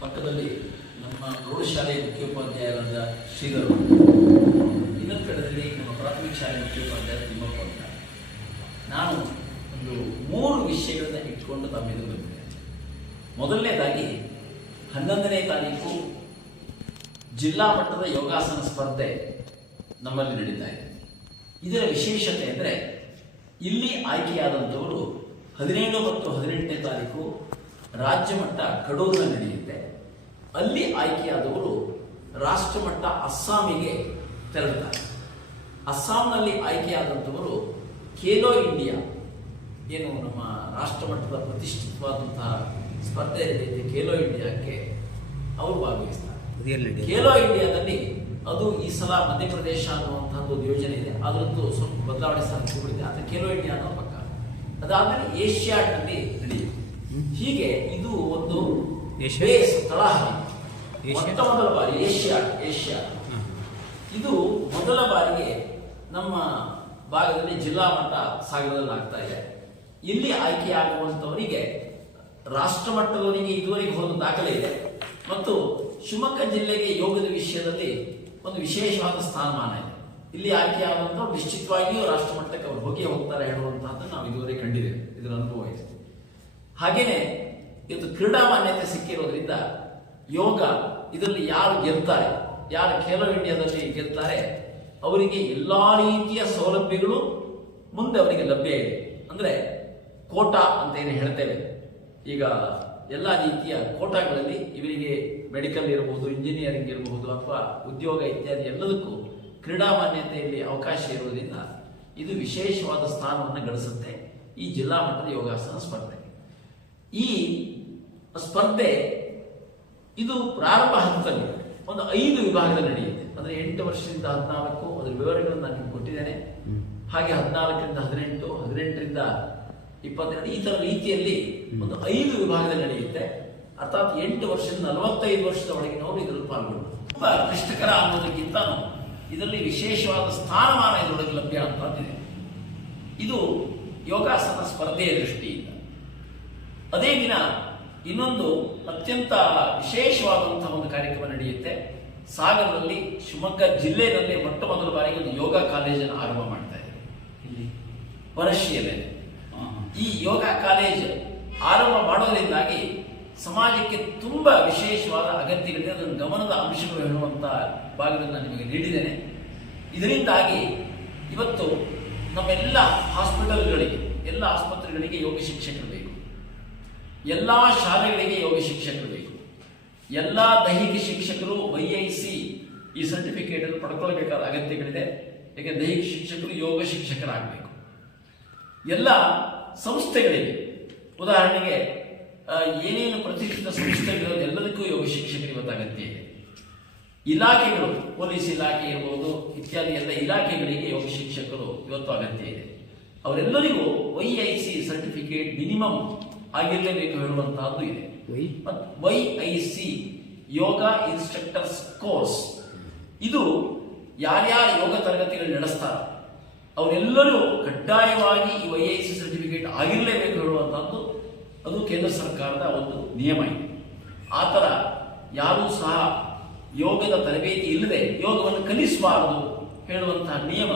ಪಕ್ಕದಲ್ಲಿ ನಮ್ಮ ಪ್ರೌಢಶಾಲೆಯ ಮುಖ್ಯೋಪಾಧ್ಯಾಯರಾದ ಶ್ರೀಧರು. ಇನ್ನೊಂದು ಕಡೆಯಲ್ಲಿ ನಮ್ಮ ಪ್ರಾಥಮಿಕ ಶಾಲೆ ಮುಖ್ಯೋಪಾಧ್ಯಾಯ ತಿಮ್ಮಪ್ಪ ಅಂತ. ನಾನು ಒಂದು ಮೂರು ವಿಷಯಗಳನ್ನ ಇಟ್ಕೊಂಡು ತಮ್ಮ ಎದುರು ಬಂದಿದ್ದೇನೆ ಮೊದಲನೇದಾಗಿ, ಹನ್ನೊಂದನೇ ತಾರೀಕು ಜಿಲ್ಲಾ ಮಟ್ಟದ ಯೋಗಾಸನ ಸ್ಪರ್ಧೆ ನಮ್ಮಲ್ಲಿ ನಡೀತಾ ಇದೆ. ಇದರ ವಿಶೇಷತೆ ಅಂದರೆ, ಇಲ್ಲಿ ಆಯ್ಕೆಯಾದಂಥವರು ಹದಿನೇಳು ಮತ್ತು ಹದಿನೆಂಟನೇ ತಾರೀಕು ರಾಜ್ಯ ಮಟ್ಟ ಕಡೂರಿನಲ್ಲಿ ನಡೆಯುತ್ತೆ. ಅಲ್ಲಿ ಆಯ್ಕೆಯಾದವರು ರಾಷ್ಟ್ರಮಟ್ಟ ಅಸ್ಸಾಮಿಗೆ ತೆರಳುತ್ತಾರೆ. ಅಸ್ಸಾಂನಲ್ಲಿ ಆಯ್ಕೆಯಾದಂಥವರು ಖೇಲೋ ಇಂಡಿಯಾ ಏನು ನಮ್ಮ ರಾಷ್ಟ್ರಮಟ್ಟದ ಪ್ರತಿಷ್ಠಿತವಾದಂತಹ ಸ್ಪರ್ಧೆ ಇದೆ ಖೇಲೋ ಇಂಡಿಯಾಕ್ಕೆ ಅವರು ಭಾಗವಹಿಸ್ತಾರೆ. ಖೇಲೋ ಇಂಡಿಯಾದಲ್ಲಿ ಅದು ಈ ಸಲ ಮಧ್ಯಪ್ರದೇಶ ಅನ್ನುವಂಥದ್ದು ಒಂದು ಯೋಜನೆ ಇದೆ. ಅದರದ್ದು ಸ್ವಲ್ಪ ಬದಲಾವಣೆ ಸಾಧ್ಯತೆಗಳಿದೆ ಆದರೆ ಖೇಲೋ ಇಂಡಿಯಾ ಅನ್ನೋ ಪಕ್ಕ ಅದಾದ್ಮೇಲೆ ಏಷ್ಯಾಡ್ನಲ್ಲಿ ನಡೆಯುತ್ತೆ. ಹೀಗೆ ಇದು ಒಂದು ಏಷ್ಯಾ? ಮೊಟ್ಟ ಮೊದಲ ಬಾರಿ ಏಷ್ಯಾ ಏಷ್ಯಾ. ಇದು ಮೊದಲ ಬಾರಿಗೆ ನಮ್ಮ ಭಾಗದಲ್ಲಿ ಜಿಲ್ಲಾ ಮಟ್ಟ ಸಾಗರದಲ್ಲಿ ಆಗ್ತಾ ಇದೆ. ಇಲ್ಲಿ ಆಯ್ಕೆಯಾಗುವಂಥವರಿಗೆ ರಾಷ್ಟ್ರ ಮಟ್ಟದವರಿಗೆ ಇದುವರೆಗೆ ಹೋದ ದಾಖಲೆ ಇದೆ. ಮತ್ತು ಶಿವಮೊಗ್ಗ ಜಿಲ್ಲೆಗೆ ಯೋಗದ ವಿಷಯದಲ್ಲಿ ಒಂದು ವಿಶೇಷವಾದ ಸ್ಥಾನಮಾನ ಇದೆ. ಇಲ್ಲಿ ಆಯ್ಕೆಯಾದಂಥವ್ರು ನಿಶ್ಚಿತವಾಗಿಯೂ ರಾಷ್ಟ್ರ ಮಟ್ಟಕ್ಕೆ ಅವರು ಹೋಗಿ ಹೋಗ್ತಾರೆ ಹೇಳುವಂತಹದ್ದು ನಾವು ಇದುವರೆಗೆ ಕಂಡಿದ್ದೇವೆ. ಇದರ ಅನುಭವ ಇದೆ. ಹಾಗೆಯೇ ಇವತ್ತು ಕ್ರೀಡಾ ಮಾನ್ಯತೆ ಸಿಕ್ಕಿರೋದ್ರಿಂದ ಯೋಗ ಇದರಲ್ಲಿ ಯಾರು ಗೆಲ್ತಾರೆ? ಯಾರು ಖೇಲೋ ಇಂಡಿಯಾದಲ್ಲಿ ಗೆಲ್ತಾರೆ? ಅವರಿಗೆ ಎಲ್ಲಾ ರೀತಿಯ ಸೌಲಭ್ಯಗಳು ಮುಂದೆ ಅವರಿಗೆ ಲಭ್ಯ ಇದೆ. ಅಂದ್ರೆ ಕೋಟಾ ಅಂತ ಏನು ಹೇಳ್ತೇವೆ. ಈಗ ಎಲ್ಲ ರೀತಿಯ ಕೋಟಾಗಳಲ್ಲಿ ಇವರಿಗೆ ಮೆಡಿಕಲ್ ಇರಬಹುದು ಇಂಜಿನಿಯರಿಂಗ್ ಇರಬಹುದು ಅಥವಾ ಉದ್ಯೋಗ ಇತ್ಯಾದಿ ಎಲ್ಲದಕ್ಕೂ ಕ್ರೀಡಾ ಮಾನ್ಯತೆಯಲ್ಲಿ ಅವಕಾಶ ಇರುವುದರಿಂದ ಇದು ವಿಶೇಷವಾದ ಸ್ಥಾನವನ್ನು ಗಳಿಸುತ್ತೆ ಈ ಜಿಲ್ಲಾ ಮಟ್ಟದ ಯೋಗಾಸನ ಸ್ಪರ್ಧೆ ಈ ಸ್ಪರ್ಧೆ ಇದು ಪ್ರಾರಂಭ ಹಂತದಲ್ಲಿ ಒಂದು ಐದು ವಿಭಾಗದಲ್ಲಿ ನಡೆಯುತ್ತೆ. ಅಂದ್ರೆ ಎಂಟು ವರ್ಷದಿಂದ ಹದಿನಾಲ್ಕು ಅದರ ವಿವರಗಳನ್ನು ನಾನು ನಿಮ್ಗೆ ಕೊಟ್ಟಿದ್ದೇನೆ. ಹಾಗೆ ಹದಿನಾಲ್ಕರಿಂದ ಹದಿನೆಂಟು ಹದಿನೆಂಟರಿಂದ ಇಪ್ಪತ್ತೆರಡು ಈ ತರ ರೀತಿಯಲ್ಲಿ ಒಂದು ಐದು ವಿಭಾಗದಲ್ಲಿ ನಡೆಯುತ್ತೆ. ಅರ್ಥಾತ್ ಎಂಟು ವರ್ಷದಿಂದ ನಲವತ್ತೈದು ವರ್ಷದ ಒಳಗಿನವರು ಇದರಲ್ಲಿ ಪಾಲ್ಗೊಳ್ಳುವುದು ತುಂಬಾ ಕಷ್ಟಕರ ಅನ್ನೋದಕ್ಕಿಂತ ಇದರಲ್ಲಿ ವಿಶೇಷವಾದ ಸ್ಥಾನಮಾನ ಇದರೊಳಗೆ ಲಭ್ಯ ಆಗ್ತಾ ಇದು ಯೋಗಾಸನ ಸ್ಪರ್ಧೆಯ ದೃಷ್ಟಿಯಿಂದ. ಅದೇ ದಿನ ಇನ್ನೊಂದು ಅತ್ಯಂತ ವಿಶೇಷವಾದಂತಹ ಒಂದು ಕಾರ್ಯಕ್ರಮ ನಡೆಯುತ್ತೆ. ಸಾಗರದಲ್ಲಿ ಶಿವಮೊಗ್ಗ ಜಿಲ್ಲೆಯಲ್ಲಿ ಮೊಟ್ಟ ಮೊದಲ ಬಾರಿಗೆ ಒಂದು ಯೋಗ ಕಾಲೇಜನ್ನು ಆರಂಭ ಮಾಡ್ತಾ ಇದೆ ಇಲ್ಲಿ ಪರಶಿಯಲ್ಲಿ ಈ ಯೋಗ ಕಾಲೇಜ್ ಆರಂಭ ಮಾಡೋದ್ರಿಂದಾಗಿ ಸಮಾಜಕ್ಕೆ ತುಂಬಾ ವಿಶೇಷವಾದ ಅಗತ್ಯಗಳಿದೆ ಅದನ್ನು ಗಮನದ ಅಂಶಗಳು ಹೇಳುವಂತ ಭಾಗದಲ್ಲಿ ನಾನು ನಿಮಗೆ ನೀಡಿದ್ದೇನೆ. ಇದರಿಂದಾಗಿ ಇವತ್ತು ನಮ್ಮೆಲ್ಲ ಹಾಸ್ಪಿಟಲ್ಗಳಿಗೆ ಎಲ್ಲ ಆಸ್ಪತ್ರೆಗಳಿಗೆ ಯೋಗ ಶಿಕ್ಷಕರು ಎಲ್ಲ ಶಾಲೆಗಳಿಗೆ ಯೋಗ ಶಿಕ್ಷಕರು ಬೇಕು. ಎಲ್ಲ ದೈಹಿಕ ಶಿಕ್ಷಕರು ವೈ ಐ ಸಿ ಈ ಸರ್ಟಿಫಿಕೇಟ್ ಅನ್ನು ಪಡ್ಕೊಳ್ಬೇಕಾದ ಅಗತ್ಯಗಳಿದೆ. ಯಾಕೆ? ದೈಹಿಕ ಶಿಕ್ಷಕರು ಯೋಗ ಶಿಕ್ಷಕರಾಗಬೇಕು. ಎಲ್ಲ ಸಂಸ್ಥೆಗಳಿಗೆ, ಉದಾಹರಣೆಗೆ ಏನೇನು ಪ್ರತಿಷ್ಠಿತ ಸಂಸ್ಥೆಗಳು ಎಲ್ಲದಕ್ಕೂ ಯೋಗ ಶಿಕ್ಷಕರು ಇವತ್ತು ಅಗತ್ಯ ಇದೆ. ಇಲಾಖೆಗಳು, ಪೊಲೀಸ್ ಇಲಾಖೆ ಇರಬಹುದು ಇತ್ಯಾದಿ ಎಲ್ಲ ಇಲಾಖೆಗಳಿಗೆ ಯೋಗ ಶಿಕ್ಷಕರು ಇವತ್ತು ಅಗತ್ಯ ಇದೆ. ಅವರೆಲ್ಲರಿಗೂ Y I C certificate minimum ಆಗಿರಲೇಬೇಕು ಹೇಳುವಂತಹದ್ದು ಇದೆ. Y? I C yoga instructors course. ಇದು ಯಾರ್ಯಾರು ಯೋಗ ತರಗತಿಗಳು ನಡೆಸ್ತಾರೋ ಅವರೆಲ್ಲರೂ ಕಡ್ಡಾಯವಾಗಿ ಈ ವೈ ಐ ಸಿ ಸರ್ಟಿಫಿಕೇಟ್ ಆಗಿರಲೇಬೇಕು ಹೇಳುವಂತಹದ್ದು ಅದು ಕೇಂದ್ರ ಸರ್ಕಾರದ ಒಂದು ನಿಯಮ ಇದೆ. ಆ ಥರ ಯಾರೂ ಸಹ ಯೋಗದ ತರಬೇತಿ ಇಲ್ಲದೆ ಯೋಗವನ್ನು ಕಲಿಸಬಾರದು ಹೇಳುವಂತಹ ನಿಯಮ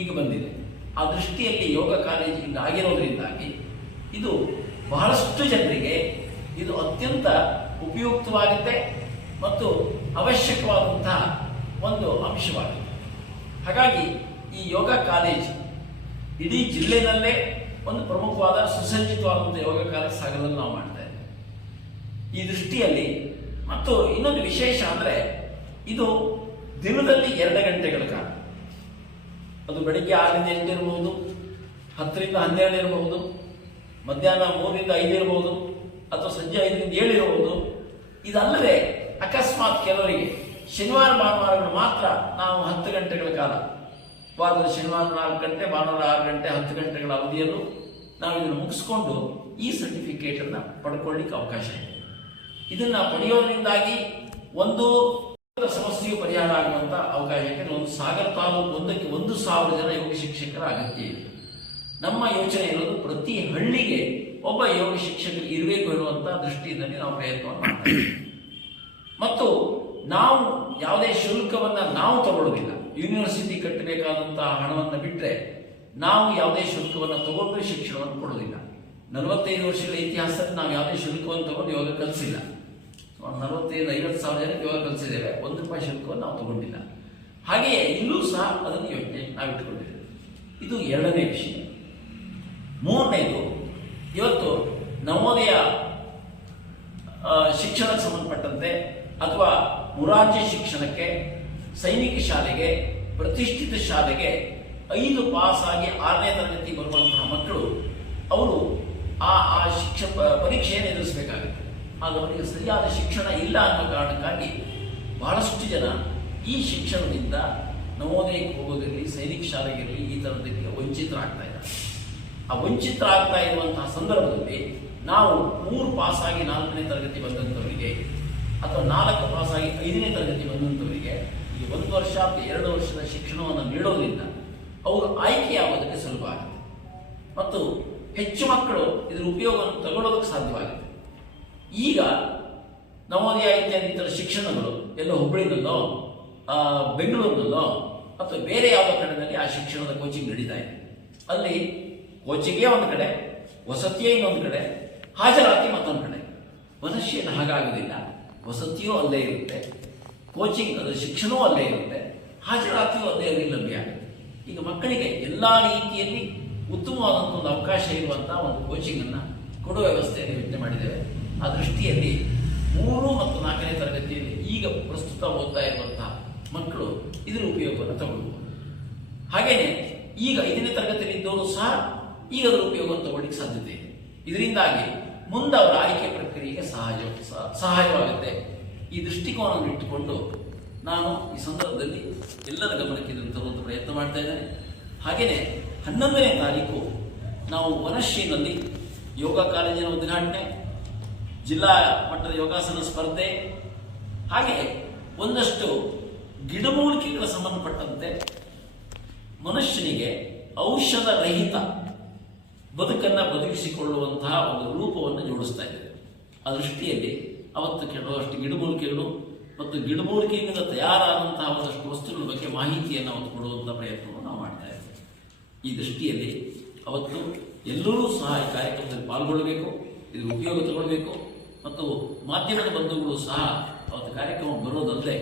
ಈಗ ಬಂದಿದೆ. ಆ ದೃಷ್ಟಿಯಲ್ಲಿ ಯೋಗ ಕಾಲೇಜು ಆಗಿರೋದರಿಂದಾಗಿ ಆಗಿರೋದ್ರಿಂದಾಗಿ ಇದು ಬಹಳಷ್ಟು ಜನರಿಗೆ ಇದು ಅತ್ಯಂತ ಉಪಯುಕ್ತವಾಗುತ್ತೆ ಮತ್ತು ಅವಶ್ಯಕವಾದಂತಹ ಒಂದು ಅಂಶವಾಗಿದೆ. ಹಾಗಾಗಿ ಈ ಯೋಗ ಕಾಲೇಜ್ ಇಡೀ ಜಿಲ್ಲೆನಲ್ಲೇ ಒಂದು ಪ್ರಮುಖವಾದ ಸುಸಜ್ಜಿತವಾದಂಥ ಯೋಗ ಕಾಲೇಜ್ ಸಾಗರದಲ್ಲಿ ನಾವು ಮಾಡ್ತಾ ಈ ದೃಷ್ಟಿಯಲ್ಲಿ ಮತ್ತು ಇನ್ನೊಂದು ವಿಶೇಷ ಅಂದರೆ ಇದು ದಿನದಲ್ಲಿ ಎರಡು ಗಂಟೆಗಳ ಕಾಲ. ಅದು ಬೆಳಿಗ್ಗೆ ಆರರಿಂದ ಎಂಟು ಇರಬಹುದು ಹತ್ತರಿಂದ ಹನ್ನೆರಡು ಇರಬಹುದು ಮಧ್ಯಾಹ್ನ ಮೂರಿಂದ ಐದು ಇರಬಹುದು ಅಥವಾ ಸಂಜೆ ಐದರಿಂದ ಏಳು ಇರಬಹುದು ಇದಲ್ಲದೆ ಅಕಸ್ಮಾತ್ ಕೆಲವರಿಗೆ ಶನಿವಾರ, ಭಾನುವಾರಗಳು ಮಾತ್ರ ನಾವು ಹತ್ತು ಗಂಟೆಗಳ ಕಾಲ. ವಾರದ ಶನಿವಾರ ನಾಲ್ಕು ಗಂಟೆ, ಭಾನುವಾರ ಆರು ಗಂಟೆ, ಹತ್ತು ಗಂಟೆಗಳ ಅವಧಿಯಲ್ಲೂ ನಾವು ಇದನ್ನು ಮುಗಿಸ್ಕೊಂಡು ಈ ಸರ್ಟಿಫಿಕೇಟ್ ಅನ್ನ ಪಡ್ಕೊಳ್ಳಿಕ್ಕೆ ಅವಕಾಶ ಇದೆ. ಇದನ್ನ ಪಡೆಯೋದ್ರಿಂದಾಗಿ ಒಂದು ಸಮಸ್ಯೆಯು ಪರಿಹಾರ ಆಗುವಂತ ಅವಕಾಶ ಒಂದು ಸಾಗರ ತಾಲೂಕು ಒಂದಕ್ಕೆ ಒಂದು ಸಾವಿರ ಜನ ಯೋಗ ಶಿಕ್ಷಕರ ಅಗತ್ಯ ಇದೆ. ನಮ್ಮ ಯೋಚನೆ ಇರೋದು ಪ್ರತಿ ಹಳ್ಳಿಗೆ ಒಬ್ಬ ಯೋಗ ಶಿಕ್ಷಕರು ಇರಬೇಕು ಎನ್ನುವಂತ ದೃಷ್ಟಿಯಿಂದ ನಾವು ಪ್ರಯತ್ನ ಮಾಡ್ತೀವಿ ಮತ್ತು ನಾವು ಯಾವುದೇ ಶುಲ್ಕವನ್ನ ನಾವು ತಗೊಳ್ಳೋದಿಲ್ಲ. ಯೂನಿವರ್ಸಿಟಿ ಕಟ್ಟಬೇಕಾದಂತಹ ಹಣವನ್ನು ಬಿಟ್ಟರೆ ನಾವು ಯಾವುದೇ ಶುಲ್ಕವನ್ನು ತಗೊಂಡು ಶಿಕ್ಷಣವನ್ನು ಕೊಡೋದಿಲ್ಲ. ನಲವತ್ತೈದು ವರ್ಷಗಳ ಇತಿಹಾಸದಲ್ಲಿ ನಾವು ಯಾವುದೇ ಶುಲ್ಕವನ್ನು ತಗೊಂಡು ಯೋಗ ಕಲಿಸಿಲ್ಲ. ನಲವತ್ತೈದು, ಐವತ್ತು ಸಾವಿರ ಜನಕ್ಕೆ ಯೋಗ ಕಲಿಸಿದ್ದೇವೆ. ಒಂದು ರೂಪಾಯಿ ಶುಲ್ಕವನ್ನು ನಾವು ತಗೊಂಡಿಲ್ಲ. ಹಾಗೆಯೇ ಇಲ್ಲೂ ಸಹ ಅದನ್ನು ಯೋಚನೆ ನಾವು ಇಟ್ಕೊಂಡಿದ್ದೇವೆ ಇದು ಎರಡನೇ ವಿಷಯ. ಮೂರನೇದು, ಇವತ್ತು ನವೋದಯ ಶಿಕ್ಷಣಕ್ಕೆ ಸಂಬಂಧಪಟ್ಟಂತೆ ಅಥವಾ ಮುರಾರ್ಜಿ ಶಿಕ್ಷಣಕ್ಕೆ, ಸೈನಿಕ ಶಾಲೆಗೆ, ಪ್ರತಿಷ್ಠಿತ ಶಾಲೆಗೆ ಐದು ಪಾಸ್ ಆಗಿ ಆರನೇ ತರಗತಿ ಬರುವಂತಹ ಮಕ್ಕಳು, ಅವರು ಆ ಆ ಶಿಕ್ಷ ಪರೀಕ್ಷೆಯನ್ನು ಎದುರಿಸಬೇಕಾಗುತ್ತೆ? ಆಗ ಅವರಿಗೆ ಸರಿಯಾದ ಶಿಕ್ಷಣ ಇಲ್ಲ ಅನ್ನೋ ಕಾರಣಕ್ಕಾಗಿ ಬಹಳಷ್ಟು ಜನ ಈ ಶಿಕ್ಷಣದಿಂದ ನವೋದಯಕ್ಕೆ ಹೋಗೋದಿರಲಿ, ಸೈನಿಕ ಶಾಲೆಗಿರಲಿ ಈ ಥರದಕ್ಕೆ ವಂಚಿತರಾಗ್ತಾ ಇದ್ದಾರೆ. ಆ ವಂಚಿತರಾಗ್ತಾ ಇರುವಂತಹ ಸಂದರ್ಭದಲ್ಲಿ ನಾವು ಮೂರು ಪಾಸ್ ಆಗಿ ನಾಲ್ಕನೇ ತರಗತಿ ಬಂದಂಥವರಿಗೆ ಅಥವಾ ನಾಲ್ಕು ಪಾಸ್ ಆಗಿ ಐದನೇ ತರಗತಿ ಬಂದಂಥವರಿಗೆ ಈ ಒಂದು ವರ್ಷ ಅಥವಾ ಎರಡು ವರ್ಷದ ಶಿಕ್ಷಣವನ್ನು ನೀಡೋದ್ರಿಂದ ಅವರು ಆಯ್ಕೆಯಾಗೋದಕ್ಕೆ ಸುಲಭ ಆಗುತ್ತೆ ಮತ್ತು ಹೆಚ್ಚು ಮಕ್ಕಳು ಇದರ ಉಪಯೋಗವನ್ನು ತಗೊಳ್ಳೋದಕ್ಕೆ ಸಾಧ್ಯವಾಗುತ್ತೆ. ಈಗ ನವೋದಯ ಇತ್ಯಾದಿ ಇತರ ಶಿಕ್ಷಣಗಳು ಎಲ್ಲ ಹುಬ್ಬಳ್ಳಿನಲ್ಲೋ ಬೆಂಗಳೂರಿನಲ್ಲೋ ಅಥವಾ ಬೇರೆ ಯಾವ ಕಡೆಯಲ್ಲಿ ಆ ಶಿಕ್ಷಣದ ಕೋಚಿಂಗ್ ನಡೀತಾ ಇದೆ. ಅಲ್ಲಿ ಕೋಚಿಂಗೇ ಒಂದು ಕಡೆ, ವಸತಿಯೇ ಇನ್ನೊಂದು ಕಡೆ, ಹಾಜರಾತಿ ಮತ್ತೊಂದು ಕಡೆ. ಮನುಷ್ಯನ ಹಾಗಾಗುವುದಿಲ್ಲ. ವಸತಿಯೂ ಅಲ್ಲೇ ಇರುತ್ತೆ. ಕೋಚಿಂಗ್ ಅಂದರೆ ಶಿಕ್ಷಣವೂ ಅಲ್ಲೇ ಇರುತ್ತೆ. ಹಾಜರಾತಿಯೂ ಅಲ್ಲೇ ಅಲ್ಲಿ ಲಭ್ಯ ಈಗ ಮಕ್ಕಳಿಗೆ ಎಲ್ಲ ರೀತಿಯಲ್ಲಿ ಉತ್ತಮವಾದಂಥ ಒಂದು ಅವಕಾಶ ಇರುವಂಥ ಒಂದು ಕೋಚಿಂಗನ್ನು ಕೊಡುವ ವ್ಯವಸ್ಥೆಯನ್ನು ಯೋಚನೆ ಮಾಡಿದ್ದೇವೆ. ಆ ದೃಷ್ಟಿಯಲ್ಲಿ ಮೂರು ಮತ್ತು ನಾಲ್ಕನೇ ತರಗತಿಯಲ್ಲಿ ಈಗ ಪ್ರಸ್ತುತ ಓದ್ತಾ ಇರುವಂಥ ಮಕ್ಕಳು ಇದರ ಉಪಯೋಗವನ್ನು ತಗೊಳ್ಬೋದು ಹಾಗೆಯೇ ಈಗ ಐದನೇ ತರಗತಿಯಲ್ಲಿ ಇದ್ದವರು ಸಹ ಈಗ ಅದರ ಉಪಯೋಗವನ್ನು ತಗೊಳ್ಳಿಕ್ಕೆ ಸಾಧ್ಯತೆ ಇದೆ. ಇದರಿಂದಾಗಿ ಮುಂದೆ ಅವರ ಆಯ್ಕೆ ಪ್ರಕ್ರಿಯೆಗೆ ಸಹಾಯ ಸಹ- ಸಹಾಯವಾಗುತ್ತೆ. ಈ ದೃಷ್ಟಿಕೋನವನ್ನು ಇಟ್ಟುಕೊಂಡು ನಾನು ಈ ಸಂದರ್ಭದಲ್ಲಿ ಎಲ್ಲರ ಗಮನಕ್ಕೆ ಇದನ್ನು ತರುವಂಥ ಪ್ರಯತ್ನ ಮಾಡ್ತಾ ಇದ್ದೇನೆ. ಹಾಗೆಯೇ ಹನ್ನೊಂದನೇ ತಾರೀಕು ನಾವು ವನಶ್ರೀನಲ್ಲಿ ಯೋಗ ಕಾಲೇಜಿನ ಉದ್ಘಾಟನೆ, ಜಿಲ್ಲಾ ಮಟ್ಟದ ಯೋಗಾಸನ ಸ್ಪರ್ಧೆ, ಹಾಗೆ ಒಂದಷ್ಟು ಗಿಡಮೂಲಿಕೆಗಳ ಸಂಬಂಧಪಟ್ಟಂತೆ ಮನುಷ್ಯನಿಗೆ ಔಷಧ ರಹಿತ ಬದುಕನ್ನು ಬದುಕಿಸಿಕೊಳ್ಳುವಂತಹ ಒಂದು ರೂಪವನ್ನು ಜೋಡಿಸ್ತಾ ಇದ್ದಾರೆ ಆ ದೃಷ್ಟಿಯಲ್ಲಿ ಅವತ್ತು ಕೆಲವಷ್ಟು ಗಿಡಮೂಲಿಕೆಗಳು ಮತ್ತು ಗಿಡಮೂಲಿಕೆಯಿಂದ ತಯಾರಾದಂತಹ ಒಂದಷ್ಟು ವಸ್ತುಗಳ ಬಗ್ಗೆ ಮಾಹಿತಿಯನ್ನು ಅವತ್ತು ಕೊಡುವಂಥ ಪ್ರಯತ್ನವನ್ನು ನಾವು ಮಾಡ್ತಾ ಇದ್ದೇವೆ. ಈ ದೃಷ್ಟಿಯಲ್ಲಿ ಅವತ್ತು ಎಲ್ಲರೂ ಸಹ ಈ ಕಾರ್ಯಕ್ರಮದಲ್ಲಿ ಪಾಲ್ಗೊಳ್ಳಬೇಕು ಇದು ಉಪಯೋಗ ತಗೊಳ್ಬೇಕು ಮತ್ತು ಮಾಧ್ಯಮದ ಬಂಧುಗಳು ಸಹ ಅವತ್ತು ಕಾರ್ಯಕ್ರಮ ಬರೋದಲ್ಲದೆ